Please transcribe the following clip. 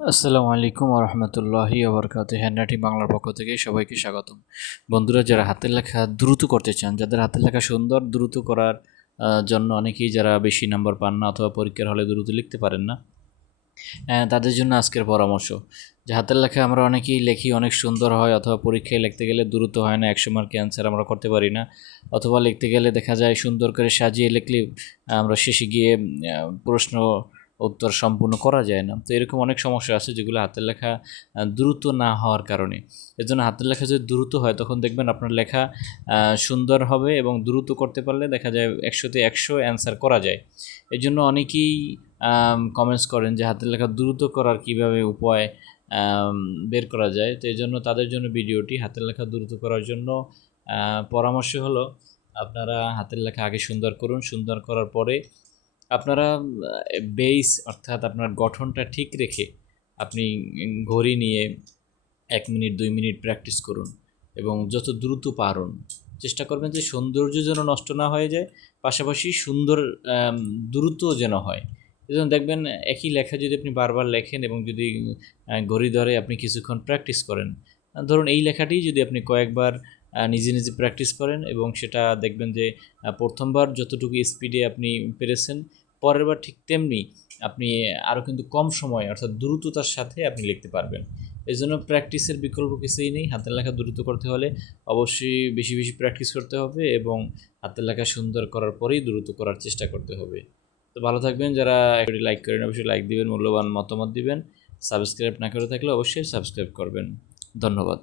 আসসালামু আলাইকুম রহমতুল্লাহি আবরকাত হ্যান্ডরাইটিং বাংলার পক্ষ থেকে সবাইকে স্বাগতম। বন্ধুরা, যারা হাতের লেখা দ্রুত করতে চান, যাদের হাতের লেখা সুন্দর, দ্রুত করার জন্য অনেকেই যারা বেশি নাম্বার পান না অথবা পরীক্ষার হলে দ্রুত লিখতে পারেন না তাদের জন্য আজকের পরামর্শ। যে হাতের লেখা আমরা অনেকেই লেখি, অনেক সুন্দর হয়, অথবা পরীক্ষায় লিখতে গেলে দ্রুত হয় না একশো মার্ক অ্যান্সার আমরা করতে পারি না, অথবা লিখতে গেলে দেখা যায় সুন্দর করে সাজিয়ে লিখলে আমরা শেষে গিয়ে প্রশ্ন উত্তর সম্পূর্ণ করা যায় না। তো এরকম অনেক সমস্যা আছে যেগুলো হাতের লেখা দ্রুত না হওয়ার কারণে। এর জন্য হাতের লেখা যদি দ্রুত হয়, তখন দেখবেন আপনার লেখা সুন্দর হবে এবং দ্রুত করতে পারলে দেখা যায় একশোতে একশো অ্যান্সার করা যায়। এই জন্য অনেকেই কমেন্টস করেন যে হাতের লেখা দ্রুত করার কীভাবে উপায় বের করা যায়। তো এই জন্য তাদের জন্য ভিডিওটি হাতের লেখা দ্রুত করার জন্য পরামর্শ হলো, আপনারা হাতের লেখা আগে সুন্দর করুন। সুন্দর করার পরে আপনারা বেস অর্থাৎ আপনার গঠনটা ঠিক রেখে আপনি ঘড়ি নিয়ে এক মিনিট, দুই মিনিট প্র্যাকটিস করুন এবং যত দ্রুত পারুন, চেষ্টা করবেন যে সৌন্দর্য যেন নষ্ট না হয়ে যায়, পাশাপাশি সুন্দর দ্রুত যেন হয়। এজন্য দেখবেন, একই লেখা যদি আপনি বারবার লেখেন এবং যদি ঘড়ি ধরে আপনি কিছুক্ষণ প্র্যাকটিস করেন ধরুন এই লেখাটি যদি আপনি কয়েকবার নিজে নিজে প্র্যাকটিস করেন এবং সেটা দেখবেন যে প্রথমবার যতটুকু স্পিডে আপনি পেরেছেন পরের বার ঠিক তেমনি আপনি আরও কিন্তু কম সময়, অর্থাৎ দ্রুততার সাথে আপনি লিখতে পারবেন। এই জন্য প্র্যাকটিসের বিকল্প কিছুই নেই। হাতের লেখা দ্রুত করতে হলে অবশ্যই বেশি বেশি প্র্যাকটিস করতে হবে এবং হাতের লেখা সুন্দর করার পরেই দ্রুত করার চেষ্টা করতে হবে। তো ভালো থাকবেন। যারা একটি লাইক করেন, অবশ্যই লাইক দিবেন, মূল্যবান মতামত দিবেন। সাবস্ক্রাইব না করে থাকলে অবশ্যই সাবস্ক্রাইব করবেন। ধন্যবাদ।